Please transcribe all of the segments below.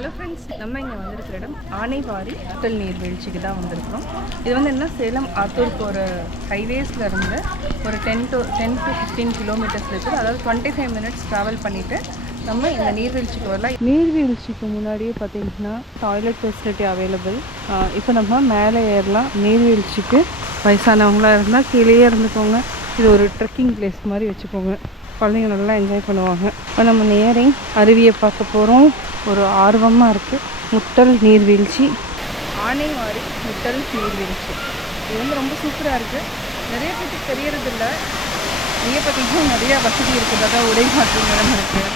Hello friends நம்ம இங்கே வந்திருக்கிற இடம் ஆனைவாரி ஆற்றல் நீர்வீழ்ச்சிக்கு தான் வந்திருக்கிறோம். இது வந்து என்ன சேலம் ஆத்தூர் போகிற ஹைவேஸில் இருந்து ஒரு ten to ten to fifteen kilometres இருக்குது. அதாவது டுவெண்ட்டி ஃபைவ் மினிட்ஸ் ட்ராவல் பண்ணிவிட்டு நம்ம இந்த நீர்வீழ்ச்சிக்கு வரலாம். நீர்வீழ்ச்சிக்கு முன்னாடியே பார்த்தீங்கன்னா டாய்லெட் ஃபெசிலிட்டி அவைலபிள் இப்போ நம்ம மேலே ஏறலாம். நீர்வீழ்ச்சிக்கு வயசானவங்களாக இருந்தால் கீழே இருந்துக்கோங்க. இது ஒரு ட்ரெக்கிங் பிளேஸ் மாதிரி வச்சுக்கோங்க. குழந்தைங்க நல்லா என்ஜாய் பண்ணுவாங்க. இப்போ நம்ம நேரிங் அருவியை பார்க்க போகிறோம் ஒரு ஆர்வமாக இருக்குது முட்டல் நீர்வீழ்ச்சி. ஆனைமாரி முட்டல் நீர்வீழ்ச்சி. இது வந்து ரொம்ப சூப்பராக இருக்குது நிறைய பேருக்கு தெரியறதில்ல. இங்கே பார்த்தீங்கன்னா நிறைய வசதி இருக்குது. அதாவது உடை மாற்றம் இடம் இருக்குது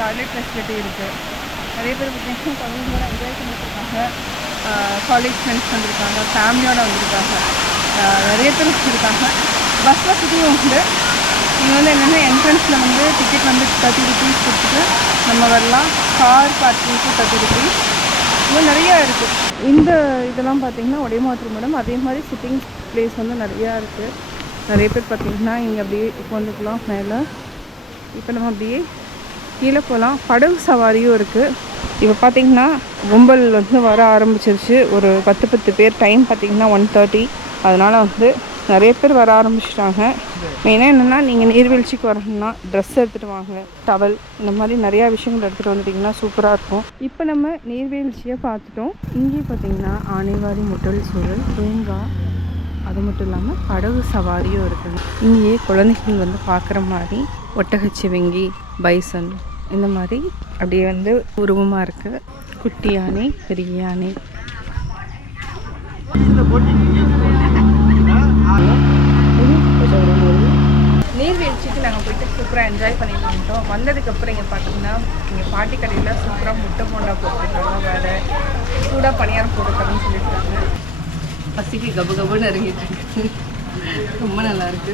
டாய்லெட் ஃபெசிலிட்டி இருக்குது நிறைய பேர் பார்த்தீங்கன்னா குழந்தைங்களோட என்ஜாய் பண்ணிட்டுருக்காங்க காலேஜ் ஃப்ரெண்ட்ஸ் வந்திருக்காங்க. ஃபேமிலியோட வந்திருக்காங்க. நிறைய பேர் இருக்காங்க பஸ் வசதியும் உண்டு. இங்கே வந்து என்னென்னா என்ட்ரன்ஸில் வந்து டிக்கெட் வந்து தேர்ட்டி ருபீஸ் கொடுத்துட்டு நம்ம வரலாம். கார் பார்க்கிங்க்கு தேர்ட்டி ருபீஸ் இன்னும் நிறையா இருக்குது இந்த இதெல்லாம் பார்த்தீங்கன்னா ஒடைமாற்று மேடம் அதே மாதிரி சிட்டிங் பிளேஸ் வந்து நிறையா இருக்குது நிறைய பேர் பார்த்தீங்கன்னா இங்கே அப்படியே உட்காந்துக்கலாம் மேலே. இப்போ நம்ம அப்படியே கீழே போகலாம் படகு சவாரியும் இருக்குது இப்போ பார்த்தீங்கன்னா கும்பல் வந்து வர ஆரம்பிச்சிருச்சு. ஒரு பத்து பத்து பேர். டைம் பார்த்திங்கன்னா ஒன் தேர்ட்டி அதனால் வந்து நிறைய பேர் வர ஆரம்பிச்சிட்டாங்க. மெயினாக என்னென்னா நீங்கள் நீர்வீழ்ச்சிக்கு வரணும்னா ட்ரெஸ் எடுத்துகிட்டு வாங்க டவல் இந்த மாதிரி நிறையா விஷயங்கள் எடுத்துகிட்டு வந்துட்டிங்கன்னா சூப்பராக இருக்கும். இப்போ நம்ம நீர்வீழ்ச்சியை பார்த்துட்டோம். இங்கே பார்த்தீங்கன்னா ஆனைவாரி முட்டல் சூழல் பூங்கா அது மட்டும் இல்லாமல் படகு சவாரியும் இருக்குது. இங்கேயே குழந்தைகள் வந்து பார்க்குற மாதிரி ஒட்டகச்சிவங்கி பைசன் இந்த மாதிரி அப்படியே வந்து உருவமாக இருக்குது குட்டி யானை பெரிய யானை நீர்வீழ்ச்சிக்கு நாங்கள் போயிட்டு சூப்பராக என்ஜாய் பண்ணிட்டு வந்துட்டோம். வந்ததுக்கப்புறம் இங்கே பார்த்தீங்கன்னா இங்கே பாட்டி கடையில் சூப்பராக முட்டை போண்டா போட்டுருக்காங்க வேறு சூடாக பணியாரம் போட்டுருக்காங்கன்னு சொல்லியிருக்காங்க பசிக்கு கபு கபுன்னு இறங்கிட்டு இருக்கு. ரொம்ப நல்லாயிருக்கு